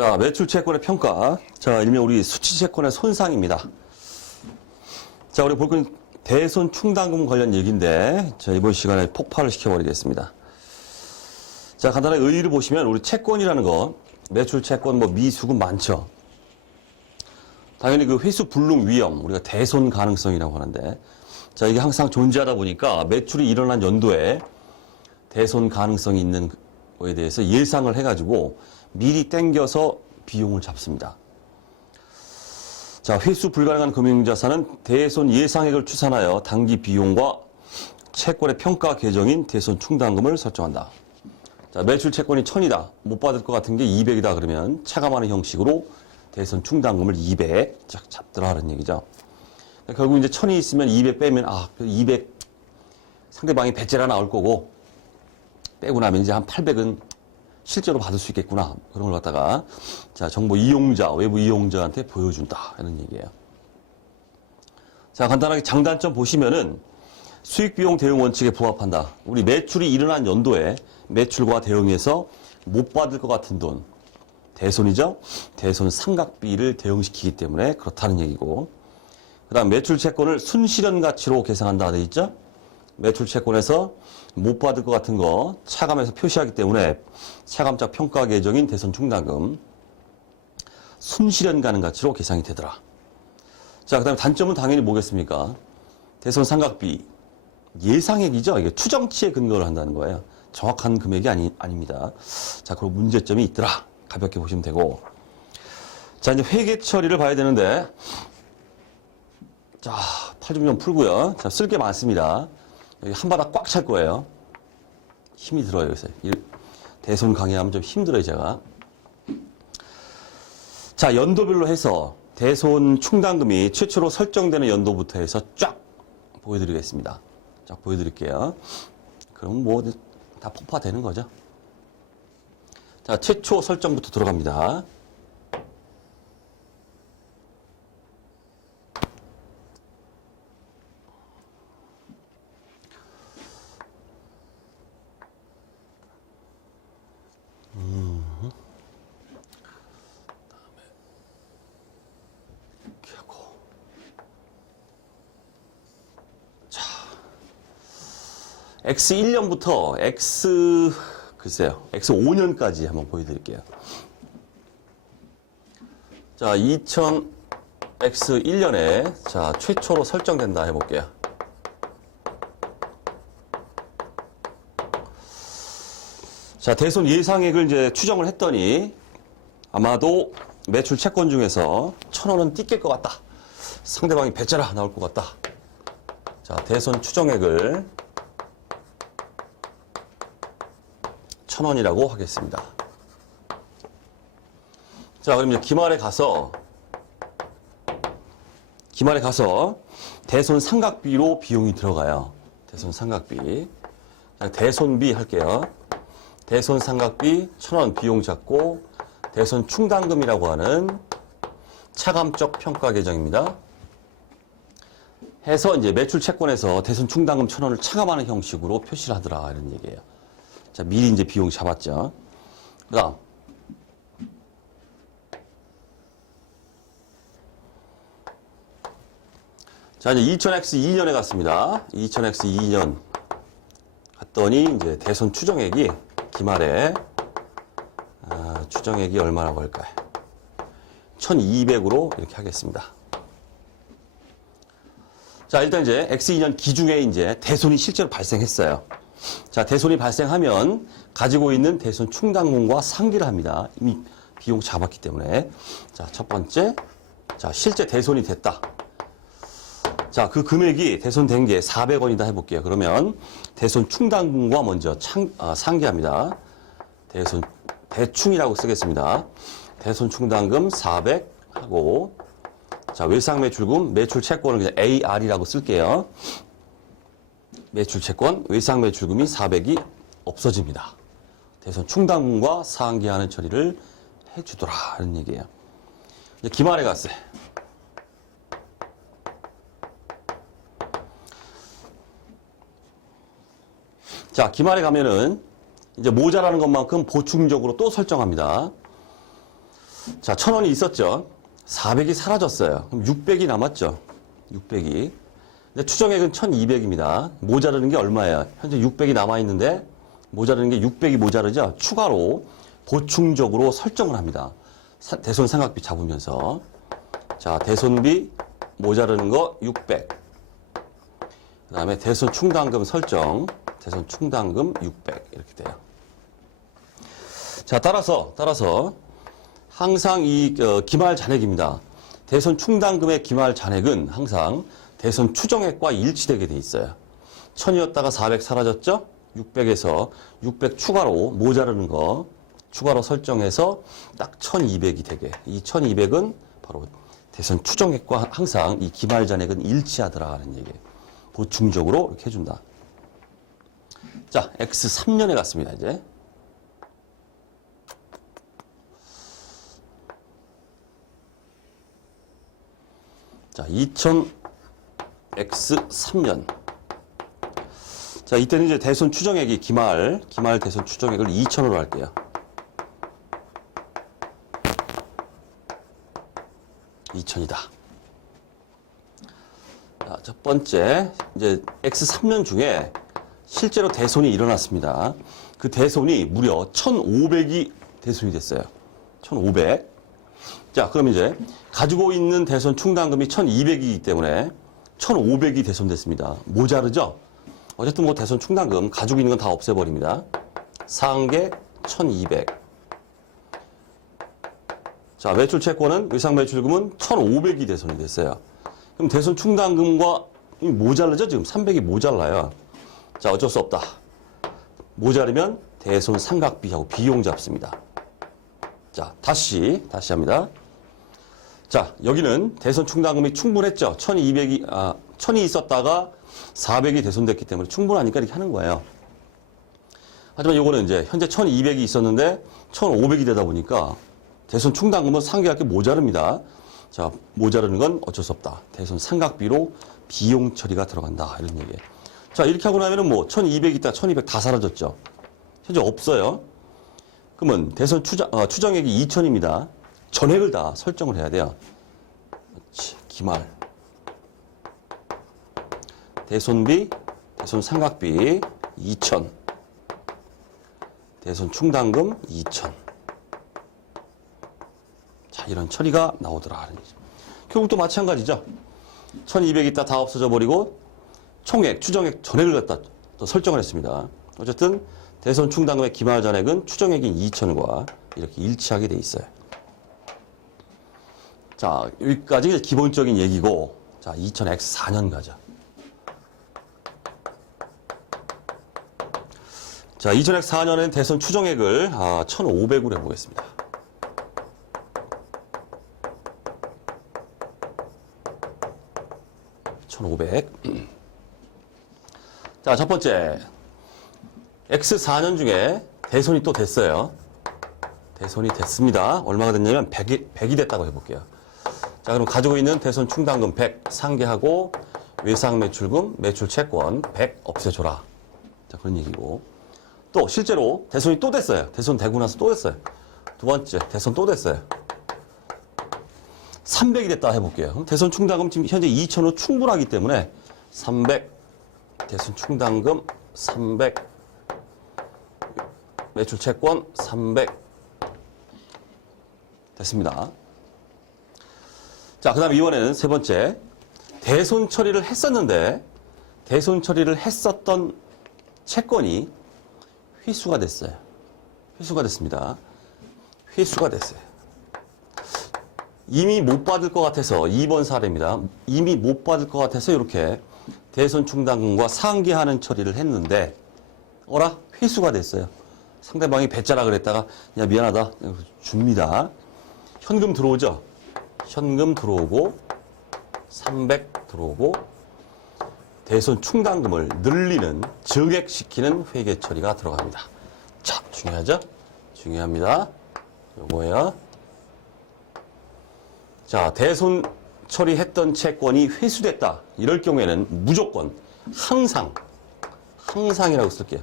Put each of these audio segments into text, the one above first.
자, 매출 채권의 평가. 자, 일명 우리 수치 채권의 손상입니다. 자, 우리 볼 건 대손 충당금 관련 얘기인데, 자, 이번 시간에 폭발을 시켜버리겠습니다. 자, 간단하게 의의를 보시면, 우리 채권이라는 거, 매출 채권, 미수금 많죠. 당연히 그 회수 불능 위험, 우리가 대손 가능성이라고 하는데, 자, 이게 항상 존재하다 보니까 매출이 일어난 연도에 대손 가능성이 있는 거에 대해서 예상을 해가지고 미리 땡겨서 비용을 잡습니다. 자, 회수 불가능한 금융자산은 대손 예상액을 추산하여 당기 비용과 채권의 평가 계정인 대손 충당금을 설정한다. 자, 매출 채권이 1000이다. 못 받을 것 같은 게 200이다. 그러면 차감하는 형식으로 대손 충당금을 200 잡더라는 얘기죠. 결국 이제 1000이 있으면 200 빼면 200 상대방이 배째라 나올 거고 빼고 나면 이제 한 800은 실제로 받을 수 있겠구나. 그런 걸 갖다가 자, 정보 이용자, 외부 이용자한테 보여준다. 이런 얘기예요. 자, 간단하게 장단점 보시면은 수익 비용 대응 원칙에 부합한다. 우리 매출이 일어난 연도에 매출과 대응해서 못 받을 것 같은 돈, 대손이죠. 대손 상각비를 대응시키기 때문에 그렇다는 얘기고. 그다음 매출 채권을 순실현 가치로 계산한다 돼 있죠. 매출 채권에서 못 받을 것 같은 거 차감해서 표시하기 때문에 차감적 평가 계정인 대손 충당금 순실현 가능 가치로 계산이 되더라. 자, 그다음에 단점은 당연히 뭐겠습니까? 대손 상각비 예상액이죠. 이게 추정치에 근거를 한다는 거예요. 정확한 금액이 아닙니다. 자, 그리고 문제점이 있더라. 가볍게 보시면 되고. 자, 이제 회계 처리를 봐야 되는데, 자, 팔 좀 풀고요. 자, 쓸 게 많습니다. 여기 한 바닥 꽉 찰 거예요. 힘이 들어요, 여기서. 대손 강의하면 좀 힘들어요, 제가. 자, 연도별로 해서 대손 충당금이 최초로 설정되는 연도부터 해서 쫙 보여드리겠습니다. 쫙 보여드릴게요. 그럼 다 폭파되는 거죠. 자, 최초 설정부터 들어갑니다. X1년부터 글쎄요, X5년까지 한번 보여드릴게요. 자, X1년에, 자, 최초로 설정된다 해볼게요. 자, 대손 예상액을 이제 추정을 했더니, 아마도 매출 채권 중에서 1000원은 뛸 것 같다. 상대방이 배째라 나올 것 같다. 자, 대손 추정액을 1000원이라고 하겠습니다. 자, 그럼 이제 기말에 가서 대손 상각비로 비용이 들어가요. 대손 상각비. 대손비 할게요. 대손 상각비 1000원 비용 잡고 대손 충당금이라고 하는 차감적 평가 계정입니다. 해서 이제 매출 채권에서 대손 충당금 1000원을 차감하는 형식으로 표시를 하더라 이런 얘기예요. 자, 미리 이제 비용 잡았죠. 그 다음. 자, 이제 2000X2년에 갔습니다. 2000X2년 갔더니 이제 대손 추정액이 기말에, 추정액이 얼마라고 할까요? 1200으로 이렇게 하겠습니다. 자, 일단 이제 X2년 기중에 이제 대손이 실제로 발생했어요. 자, 대손이 발생하면 가지고 있는 대손 충당금과 상기를 합니다. 이미 비용 잡았기 때문에. 자, 첫 번째. 자, 실제 대손이 됐다. 자, 그 금액이 대손된 게 400원이다 해볼게요. 그러면 대손 충당금과 먼저 상기합니다. 대충이라고 쓰겠습니다. 대손 충당금 400 하고, 자, 외상매출금, 매출 채권을 그냥 AR이라고 쓸게요. 매출 채권, 외상 매출금이 400이 없어집니다. 대손 충당금과 상기하는 처리를 해주더라. 이런 얘기예요. 이제 기말에 갔어요. 자, 기말에 가면은 이제 모자라는 것만큼 보충적으로 또 설정합니다. 자, 1,000원이 있었죠. 400이 사라졌어요. 그럼 600이 남았죠. 600이. 근데 추정액은 1,200입니다. 모자르는 게 얼마예요? 현재 600이 남아있는데 모자르는 게 600이 모자르죠. 추가로 보충적으로 설정을 합니다. 대손 삼각비 잡으면서. 자, 대손비 모자르는 거 600. 그 다음에 대손 충당금 설정. 대손 충당금 600. 이렇게 돼요. 자, 따라서 항상 이 기말 잔액입니다. 대손 충당금의 기말 잔액은 항상 대손 추정액과 일치되게 돼 있어요. 1,000이었다가 400 사라졌죠? 600에서 600 추가로 모자르는 거 추가로 설정해서 딱 1,200이 되게. 이 1,200은 바로 대손 추정액과 항상 이 기말 잔액은 일치하더라는 얘기예요. 보충적으로 이렇게 해준다. 자, X 3년에 갔습니다, 이제. 자, 2000X3년. 자, 이때는 이제 대손 추정액이 기말 대손 추정액을 2,000으로 할게요. 2,000이다. 자, 첫 번째, 이제 X3년 중에 실제로 대손이 일어났습니다. 그 대손이 무려 1,500이 대손이 됐어요. 1,500. 자, 그럼 이제 가지고 있는 대손 충당금이 1,200이기 때문에 1,500이 대손됐습니다. 모자르죠? 어쨌든 뭐 대손 충당금 가지고 있는 건 다 없애버립니다. 상계 1,200. 자, 매출 채권은 의상 매출금은 1,500이 대손이 됐어요. 그럼 대손 충당금과 모자르죠? 지금 300이 모자라요. 자, 어쩔 수 없다. 모자르면 대손 삼각비하고 비용 잡습니다. 자, 다시 합니다. 자, 여기는 대손 충당금이 충분했죠. 1,200이 있었다가 400이 대손됐기 때문에 충분하니까 이렇게 하는 거예요. 하지만 요거는 이제 현재 1,200이 있었는데 1,500이 되다 보니까 대손 충당금은 상계할 게 모자릅니다. 자, 모자르는 건 어쩔 수 없다. 대손 삼각비로 비용 처리가 들어간다. 이런 얘기예요. 자, 이렇게 하고 나면은 뭐 1,200 있다 1,200 다 사라졌죠. 현재 없어요. 그러면 대손 추정액이 2,000입니다. 전액을 다 설정을 해야 돼요. 그렇지. 기말. 대손비, 대손 삼각비 2,000. 대손 충당금 2,000. 자, 이런 처리가 나오더라. 결국 또 마찬가지죠. 1,200 있다 다 없어져 버리고 총액, 추정액 전액을 갖다 또 설정을 했습니다. 어쨌든 대손 충당금의 기말 잔액은 추정액인 2,000과 이렇게 일치하게 돼 있어요. 자, 여기까지 기본적인 얘기고, 자, 2000X4년 가자. 자, 2000X4년엔 대손 추정액을 1,500으로 해보겠습니다. 자, 첫 번째. X4년 중에 대손이 또 됐어요. 대손이 됐습니다. 얼마가 됐냐면 100이 됐다고 해볼게요. 자, 그럼 가지고 있는 대손 충당금 100 상계하고 외상 매출금, 매출 채권 100 없애줘라. 자, 그런 얘기고. 또 실제로 대손이 또 됐어요. 대손 되고 나서 또 됐어요. 두 번째, 대손 또 됐어요. 300이 됐다 해볼게요. 그럼 대손 충당금 지금 현재 2,000으로 충분하기 때문에 300, 대손 충당금 300, 매출 채권 300 됐습니다. 자, 그 다음에 이번에는 세 번째. 대손 처리를 했었는데 대손 처리를 했었던 채권이 회수가 됐어요. 회수가 됐습니다. 회수가 됐어요. 이미 못 받을 것 같아서 2번 사례입니다. 이미 못 받을 것 같아서 이렇게 대손 충당금과 상계하는 처리를 했는데 어라? 회수가 됐어요. 상대방이 배짜라 그랬다가 야 미안하다 줍니다. 현금 들어오죠. 현금 들어오고 300 들어오고 대손 충당금을 늘리는 증액시키는 회계 처리가 들어갑니다. 자, 중요하죠? 중요합니다. 요거예요. 자, 대손 처리했던 채권이 회수됐다. 이럴 경우에는 무조건 항상이라고 쓸게요.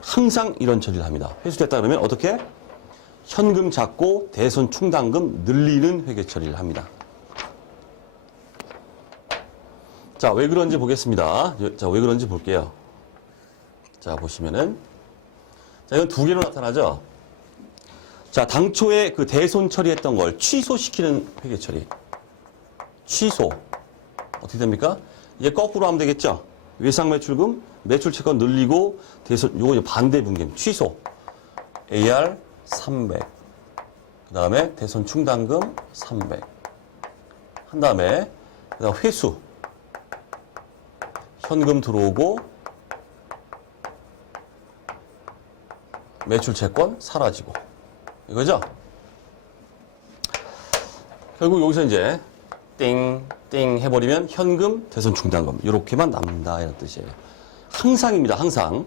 항상 이런 처리를 합니다. 회수됐다 그러면 어떻게? 현금 잡고 대손 충당금 늘리는 회계 처리를 합니다. 자, 왜 그런지 보겠습니다. 자, 왜 그런지 볼게요. 자, 보시면은. 자, 이건 두 개로 나타나죠? 자, 당초에 그 대손 처리했던 걸 취소시키는 회계 처리. 취소. 어떻게 됩니까? 이제 거꾸로 하면 되겠죠? 외상 매출금, 매출 채권 늘리고 대손, 요거 이제 반대 분기점. 취소. AR 300. 그 다음에 대손 충당금 300. 한 다음에, 그 다음 회수. 현금 들어오고 매출 채권 사라지고 이거죠? 결국 여기서 이제 띵 해버리면 현금, 대손 충당금 이렇게만 남는다 이런 뜻이에요. 항상입니다. 항상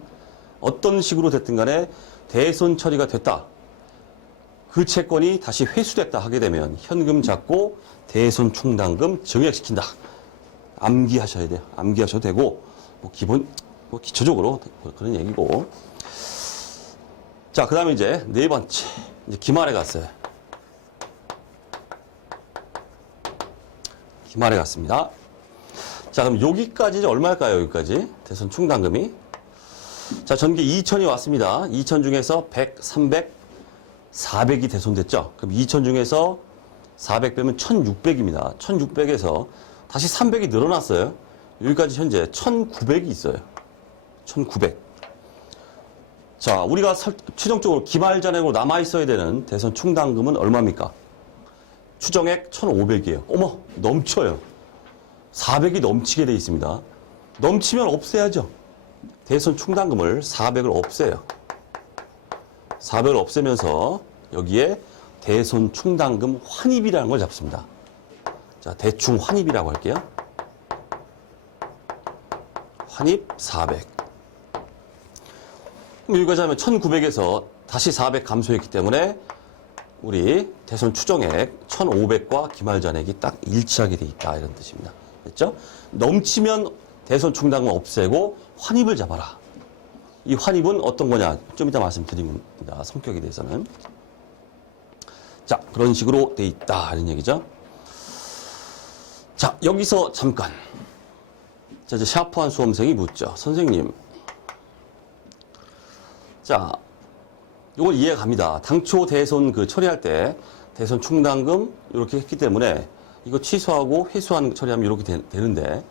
어떤 식으로 됐든 간에 대손 처리가 됐다. 그 채권이 다시 회수됐다 하게 되면 현금 잡고 대손 충당금 증액시킨다. 암기하셔야 돼요. 암기하셔도 되고, 기초적으로 그런 얘기고. 자, 그 다음에 이제 네 번째. 이제 기말에 갔어요. 기말에 갔습니다. 자, 그럼 여기까지 이제 얼마일까요? 여기까지. 대손 충당금이. 자, 전기 2,000이 왔습니다. 2,000 중에서 100, 300, 400이 대손됐죠? 그럼 2,000 중에서 400 빼면 1,600입니다. 1,600에서 다시 300이 늘어났어요. 여기까지 현재 1,900이 있어요. 1,900. 자, 우리가 최종적으로 기말잔액으로 남아있어야 되는 대손 충당금은 얼마입니까? 추정액 1,500이에요. 어머, 넘쳐요. 400이 넘치게 돼 있습니다. 넘치면 없애야죠. 대손 충당금을 400을 없애요. 400을 없애면서 여기에 대손 충당금 환입이라는 걸 잡습니다. 자, 대충 환입이라고 할게요. 환입 400. 그럼 여기까지 하면 1900에서 다시 400 감소했기 때문에 우리 대손 추정액 1500과 기말잔액이 딱 일치하게 돼 있다 이런 뜻입니다. 됐죠? 넘치면 대손 충당금 없애고 환입을 잡아라. 이 환입은 어떤 거냐? 좀 이따 말씀드립니다. 성격에 대해서는. 자, 그런 식으로 돼 있다 이런 얘기죠. 자, 여기서 잠깐. 자, 이제 샤프한 수험생이 묻죠. 선생님. 자, 이걸 이해 갑니다. 당초 대손 처리할 때 대손 충당금 이렇게 했기 때문에 이거 취소하고 회수하는 처리하면 이렇게 되는데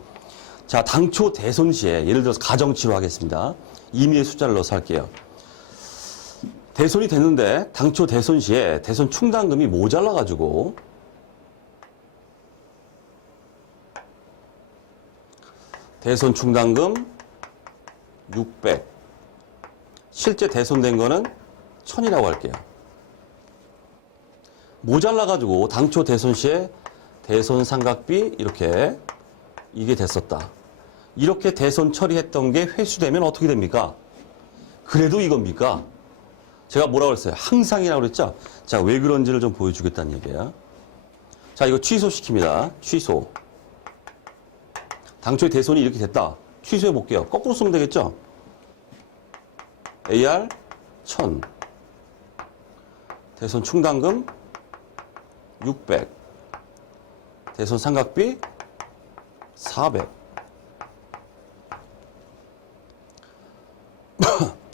자, 당초 대손 시에 예를 들어서 가정치로 하겠습니다. 임의의 숫자를 넣어서 할게요. 대손이 됐는데 당초 대손 시에 대손 충당금이 모자라가지고 대손 충당금 600. 실제 대손된 거는 1000이라고 할게요. 모자라가지고 당초 대손 시에 대손 상각비 이렇게 이게 됐었다. 이렇게 대손 처리했던 게 회수되면 어떻게 됩니까? 그래도 이겁니까? 제가 뭐라고 그랬어요? 항상이라고 그랬죠? 자, 왜 그런지를 좀 보여주겠다는 얘기예요. 자, 이거 취소시킵니다. 취소. 당초에 대손이 이렇게 됐다. 취소해 볼게요. 거꾸로 쓰면 되겠죠? AR 1000. 대손 충당금 600. 대손 상각비 400.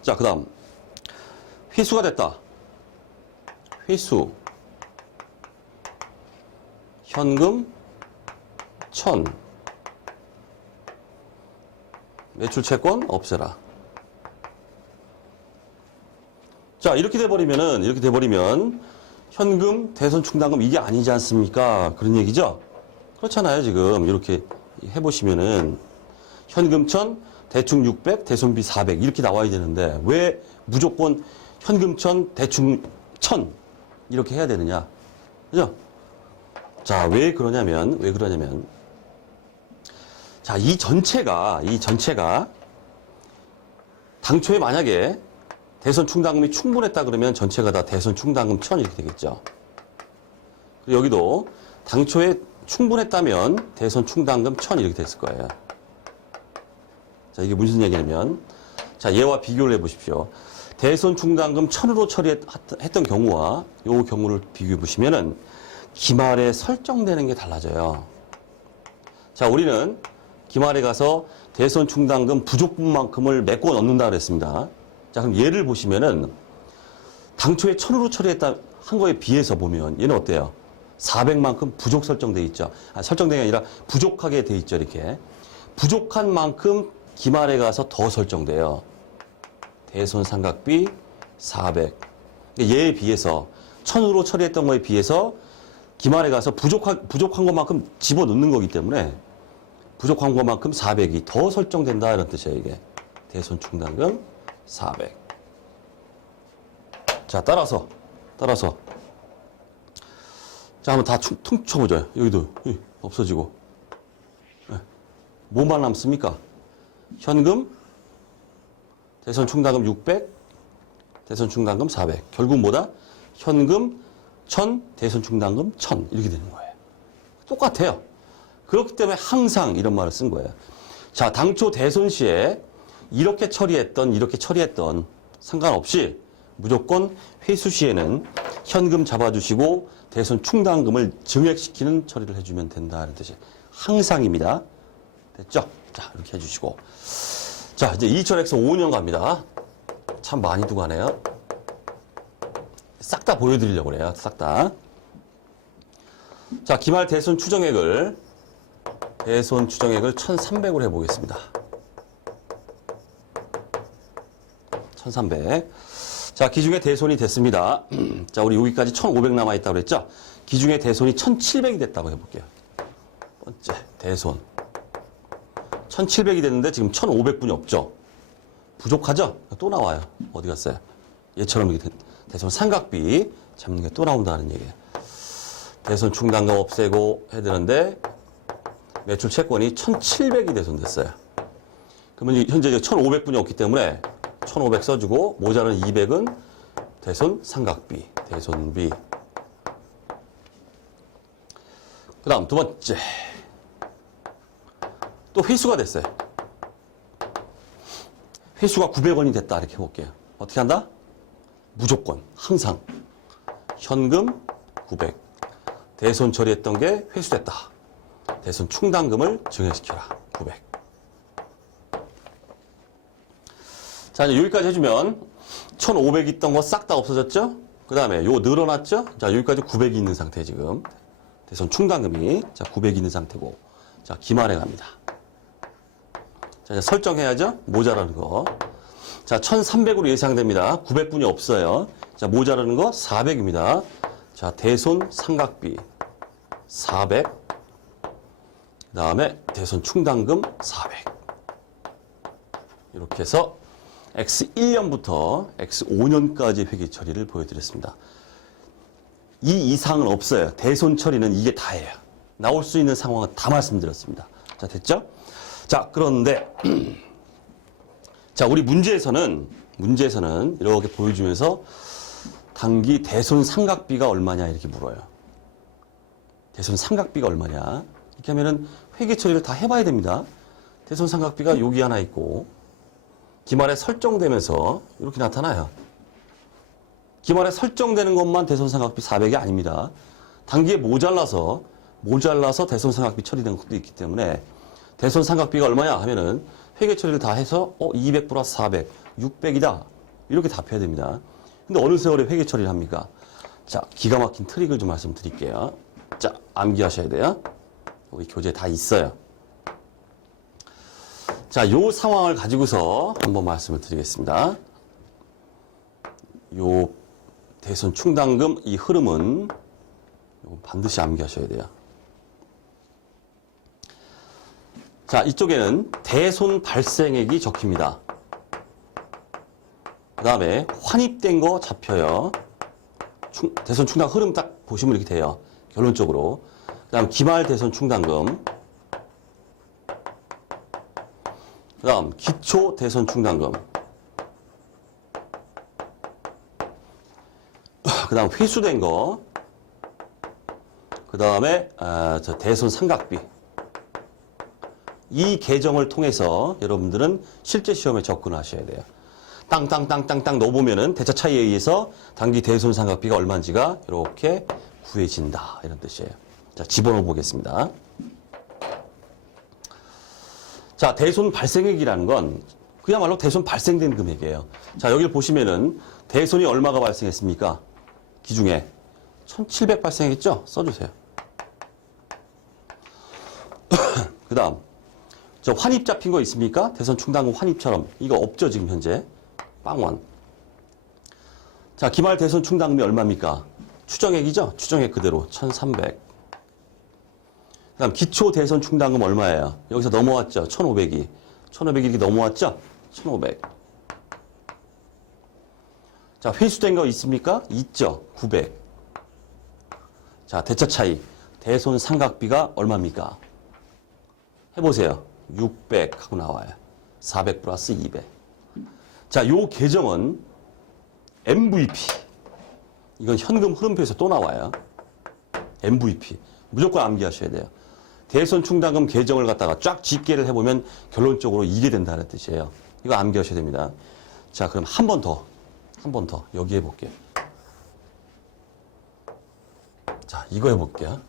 자, 그 다음. 회수가 됐다. 회수. 현금 1000. 매출 채권 없애라. 자, 이렇게 돼버리면 현금, 대손 충당금 이게 아니지 않습니까? 그런 얘기죠? 그렇잖아요, 지금. 이렇게 해보시면은 현금 1000, 대충 600, 대손비 400 이렇게 나와야 되는데 왜 무조건 현금 1000, 대충 1000 이렇게 해야 되느냐? 그죠? 자, 왜 그러냐면 자, 이 전체가 당초에 만약에 대손 충당금이 충분했다 그러면 전체가 다 대손 충당금 1000 이렇게 되겠죠. 그리고 여기도 당초에 충분했다면 대손 충당금 1000 이렇게 됐을 거예요. 자, 이게 무슨 얘기냐면 자, 얘와 비교를 해 보십시오. 대손 충당금 1,000으로 처리했던 경우와 요 경우를 비교해 보시면은 기말에 설정되는 게 달라져요. 자, 우리는 기말에 가서 대손 충당금 부족분만큼을 메꿔 넣는다 그랬습니다. 자, 그럼 얘를 보시면은 당초에 1,000으로 처리했다 한 거에 비해서 보면 얘는 어때요? 400만큼 부족 설정돼 있죠. 설정된 게 아니라 부족하게 돼 있죠, 이렇게. 부족한 만큼 기말에 가서 더 설정돼요. 대손 삼각비 400. 얘에 비해서 1,000으로 처리했던 거에 비해서 기말에 가서 부족한 것만큼 집어넣는 거기 때문에 부족한 것만큼 400이 더 설정된다 이런 뜻이에요, 이게. 대손 충당금 400. 자, 따라서 자, 한번 다 퉁쳐보죠. 여기도 없어지고. 뭐만 남습니까? 현금, 대손 충당금 600, 대손 충당금 400. 결국 뭐다? 현금 1,000, 대손 충당금 1,000 이렇게 되는 거예요. 똑같아요. 그렇기 때문에 항상 이런 말을 쓴 거예요. 자, 당초 대손 시에 이렇게 처리했던 상관없이 무조건 회수 시에는 현금 잡아주시고 대손 충당금을 증액시키는 처리를 해주면 된다는 뜻이 항상입니다. 됐죠? 자, 이렇게 해주시고. 자, 이제 2000X 5년 갑니다. 참 많이 두고 가네요. 싹 다 보여드리려고 그래요. 싹 다. 자, 기말 대손 추정액을 1,300으로 해보겠습니다. 1,300. 자, 기중에 대손이 됐습니다. 자, 우리 여기까지 1,500 남아있다고 그랬죠? 기중에 대손이 1,700이 됐다고 해볼게요. 번째, 대손. 1,700이 됐는데 지금 1,500분이 없죠? 부족하죠? 또 나와요. 어디 갔어요? 얘처럼 대손 삼각비 잡는 게 또 나온다는 얘기예요. 대손 충당금 없애고 해야 되는데 매출 채권이 1,700이 대손됐어요. 그러면 현재 1,500분이 없기 때문에 1,500 써주고 모자라는 200은 대손 삼각비, 대손비. 그 다음 두 번째. 또 회수가 됐어요. 회수가 900원이 됐다 이렇게 해볼게요. 어떻게 한다? 무조건 항상 현금 900. 대손 처리했던 게 회수됐다. 대손 충당금을 증액시켜라. 900. 자, 이제 여기까지 해주면 1,500 있던 거 싹 다 없어졌죠? 그 다음에 요 늘어났죠? 자, 여기까지 900이 있는 상태 지금. 대손 충당금이 자 900이 있는 상태고. 자, 기말에 갑니다. 자, 이제 설정해야죠? 모자라는 거. 자, 1,300으로 예상됩니다. 900분이 없어요. 자, 모자라는 거 400입니다. 자, 대손 삼각비 400. 그 다음에 대손 충당금 400. 이렇게 해서 X1년부터 X5년까지 회계 처리를 보여드렸습니다. 이 이상은 없어요. 대손 처리는 이게 다예요. 나올 수 있는 상황은 다 말씀드렸습니다. 자, 됐죠? 자, 그런데 자, 우리 문제에서는 이렇게 보여주면서 단기 대손 삼각비가 얼마냐 이렇게 물어요. 대손 삼각비가 얼마냐? 이렇게 하면은 회계 처리를 다 해봐야 됩니다. 대손 삼각비가 여기 하나 있고 기말에 설정되면서 이렇게 나타나요. 기말에 설정되는 것만 대손 삼각비 400이 아닙니다. 단기에 모자라서 대손 삼각비 처리된 것도 있기 때문에 대손 삼각비가 얼마냐 하면은 회계 처리를 다 해서 200 플러스 400, 600이다. 이렇게 답해야 됩니다. 근데 어느 세월에 회계 처리를 합니까? 자, 기가 막힌 트릭을 좀 말씀드릴게요. 자, 암기하셔야 돼요. 우리 교재에 다 있어요. 자, 요 상황을 가지고서 한번 말씀을 드리겠습니다. 요 대손 충당금 이 흐름은 반드시 암기하셔야 돼요. 자, 이쪽에는 대손 발생액이 적힙니다. 그 다음에 환입된 거 잡혀요. 대손 충당 흐름 딱 보시면 이렇게 돼요. 결론적으로. 그 다음 기말 대손 충당금. 그 다음 기초 대손 충당금. 그 다음 회수된 거. 그 다음에 대손 삼각비. 이 계정을 통해서 여러분들은 실제 시험에 접근하셔야 돼요. 땅땅땅땅땅 넣어보면은 대차 차이에 의해서 단기 대손 삼각비가 얼마인지가 이렇게 구해진다. 이런 뜻이에요. 자, 집어넣어 보겠습니다. 자, 대손 발생액이라는 건 그야말로 대손 발생된 금액이에요. 자, 여기를 보시면은 대손이 얼마가 발생했습니까? 기중에 1,700 발생했죠? 써주세요. 그 다음, 저 환입 잡힌 거 있습니까? 대손 충당금 환입처럼. 이거 없죠, 지금 현재. 빵원. 자, 기말 대손 충당금이 얼마입니까? 추정액이죠? 추정액 그대로 1,300. 그 다음, 기초 대손 충당금 얼마예요? 여기서 넘어왔죠? 1,500이. 1,500이 이렇게 넘어왔죠? 1,500. 자, 회수된 거 있습니까? 있죠? 900. 자, 대차 차이. 대손 삼각비가 얼마입니까? 해보세요. 600 하고 나와요. 400 플러스 200. 자, 요 계정은 MVP. 이건 현금 흐름표에서 또 나와요. MVP. 무조건 암기하셔야 돼요. 대손 충당금 계정을 갖다가 쫙 집계를 해보면 결론적으로 이게 된다는 뜻이에요. 이거 암기하셔야 됩니다. 자, 그럼 한 번 더. 여기 해볼게요. 자, 이거 해볼게요.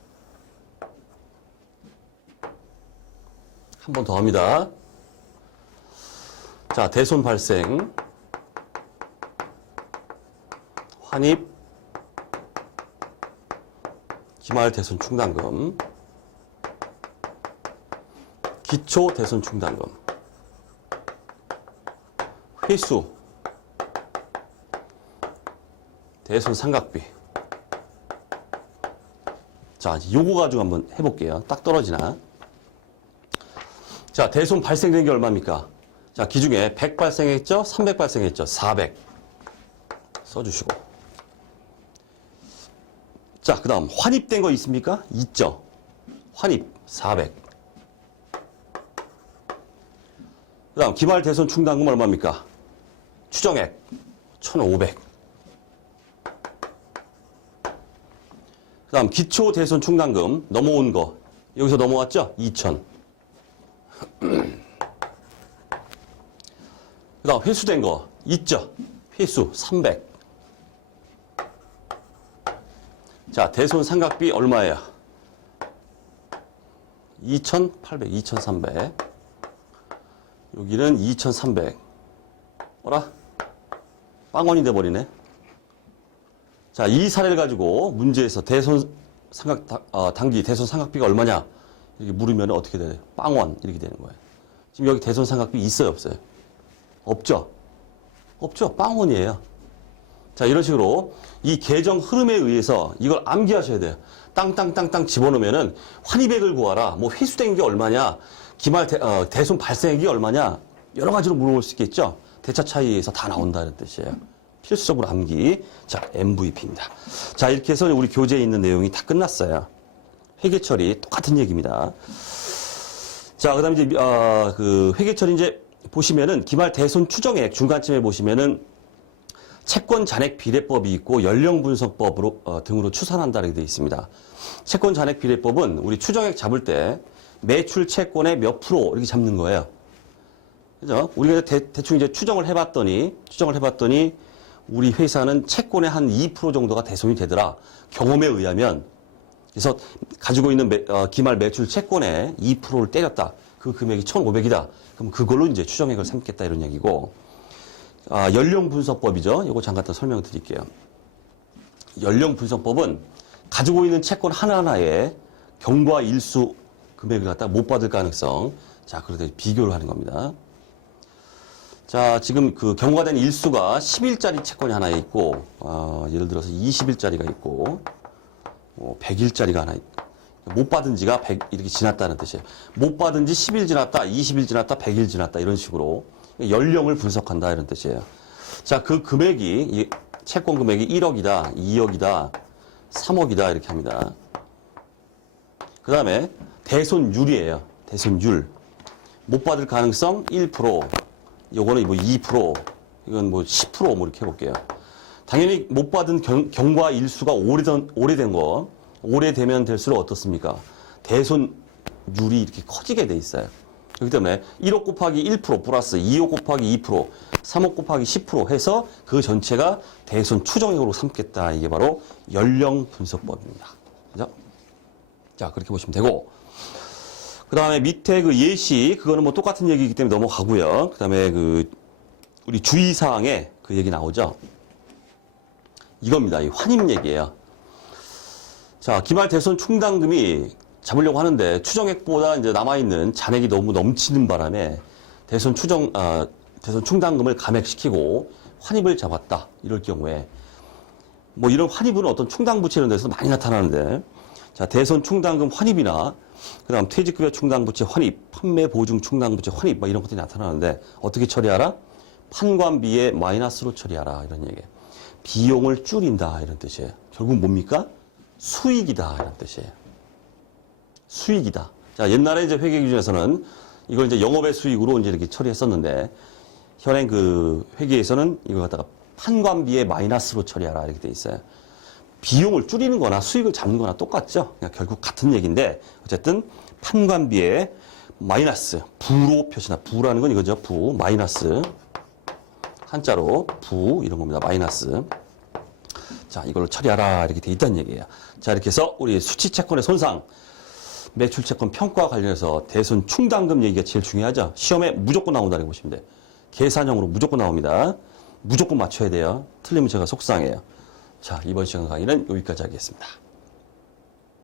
한 번 더 합니다. 자, 대손 발생, 환입, 기말 대손 충당금, 기초 대손 충당금, 회수, 대손 삼각비. 자, 요거 가지고 한번 해볼게요. 딱 떨어지나? 자, 대손 발생된 게 얼마입니까? 자, 기중에 100 발생했죠? 300 발생했죠? 400. 써주시고. 자, 그 다음, 환입된 거 있습니까? 있죠? 환입, 400. 그 다음, 기말 대손 충당금 얼마입니까? 추정액, 1,500. 그 다음, 기초 대손 충당금 넘어온 거. 여기서 넘어왔죠? 2,000. 그 다음 회수된 거 있죠? 회수 300. 자, 대손 삼각비 얼마예요? 2,800, 2,300. 여기는 2,300. 뭐라? 빵원이 돼버리네. 자, 이 사례를 가지고 문제에서 대손 단기 대손 삼각비가 얼마냐? 이렇게 물으면 어떻게 돼요? 빵원 이렇게 되는 거예요. 지금 여기 대손 삼각비 있어요, 없어요? 없죠? 없죠? 빵원이에요. 자, 이런 식으로 이 계정 흐름에 의해서 이걸 암기하셔야 돼요. 땅땅땅땅 집어넣으면은 환입액을 구하라. 뭐 회수된 게 얼마냐? 기말 대손 발생액이 얼마냐? 여러 가지로 물어볼 수 있겠죠? 대차 차이에서 다 나온다는 뜻이에요. 필수적으로 암기. 자, MVP입니다. 자, 이렇게 해서 우리 교재에 있는 내용이 다 끝났어요. 회계 처리 똑같은 얘기입니다. 자, 그다음에 이제 그 회계 처리 이제 보시면은 기말 대손 추정액 중간쯤에 보시면은 채권 잔액 비례법이 있고 연령 분석법으로 등으로 추산한다 이렇게 되어 있습니다. 채권 잔액 비례법은 우리 추정액 잡을 때 매출 채권의 몇 프로 이렇게 잡는 거예요. 그죠? 우리가 대충 이제 추정을 해봤더니 우리 회사는 채권의 한 2% 정도가 대손이 되더라. 경험에 의하면. 그래서 가지고 있는 기말 매출 채권의 2%를 때렸다. 그 금액이 1,500이다. 그럼 그걸로 이제 추정액을 삼겠다 이런 얘기고. 연령 분석법이죠. 이거 잠깐 더 설명드릴게요. 연령 분석법은 가지고 있는 채권 하나하나에 경과 일수 금액을 갖다 못 받을 가능성. 자, 그래서 비교를 하는 겁니다. 자, 지금 그 경과된 일수가 10일짜리 채권이 하나 있고, 예를 들어서 20일짜리가 있고, 100일짜리가 하나 있고, 못 받은 지가 100 이렇게 지났다는 뜻이에요. 못 받은 지 10일 지났다, 20일 지났다, 100일 지났다 이런 식으로 연령을 분석한다 이런 뜻이에요. 자, 그 금액이 이 채권 금액이 1억이다, 2억이다, 3억이다 이렇게 합니다. 그 다음에 대손율이에요. 대손율. 못 받을 가능성 1%, 요거는 뭐 2%, 이건 뭐 10% 뭐 이렇게 해볼게요. 당연히 못 받은 경과 일수가 오래된 거, 오래되면 될수록 어떻습니까? 대손율이 이렇게 커지게 돼 있어요. 그렇기 때문에 1억 곱하기 1% 플러스 2억 곱하기 2%, 3억 곱하기 10% 해서 그 전체가 대손 추정액으로 삼겠다. 이게 바로 연령 분석법입니다. 그죠? 자, 그렇게 보시면 되고. 그 다음에 밑에 그 예시, 그거는 뭐 똑같은 얘기이기 때문에 넘어가고요. 그 다음에 그, 우리 주의사항에 그 얘기 나오죠. 이겁니다. 이 환입 얘기예요. 자, 기말 대손 충당금이 잡으려고 하는데 추정액보다 이제 남아있는 잔액이 너무 넘치는 바람에 대손 충당금을 감액시키고 환입을 잡았다. 이럴 경우에 뭐 이런 환입은 어떤 충당부채 이런 데서 많이 나타나는데 자, 대손 충당금 환입이나 그 다음 퇴직급여 충당부채 환입, 판매 보증 충당부채 환입 뭐 이런 것들이 나타나는데 어떻게 처리하라? 판관비에 마이너스로 처리하라. 이런 얘기예요. 비용을 줄인다. 이런 뜻이에요. 결국 뭡니까? 수익이다. 이런 뜻이에요. 수익이다. 자, 옛날에 이제 회계 기준에서는 이걸 이제 영업의 수익으로 이제 이렇게 처리했었는데, 현행 그 회계에서는 이걸 갖다가 판관비에 마이너스로 처리하라. 이렇게 돼 있어요. 비용을 줄이는 거나 수익을 잡는 거나 똑같죠. 그냥 결국 같은 얘기인데, 어쨌든 판관비에 마이너스, 부로 표시나, 부라는 건 이거죠. 부, 마이너스. 한자로 부, 이런 겁니다. 마이너스. 자, 이걸로 처리하라. 이렇게 돼 있다는 얘기예요. 자, 이렇게 해서 우리 수치채권의 손상, 매출채권 평가 관련해서 대손 충당금 얘기가 제일 중요하죠. 시험에 무조건 나온다고 보시면 돼요. 계산형으로 무조건 나옵니다. 무조건 맞춰야 돼요. 틀리면 제가 속상해요. 자, 이번 시간 강의는 여기까지 하겠습니다.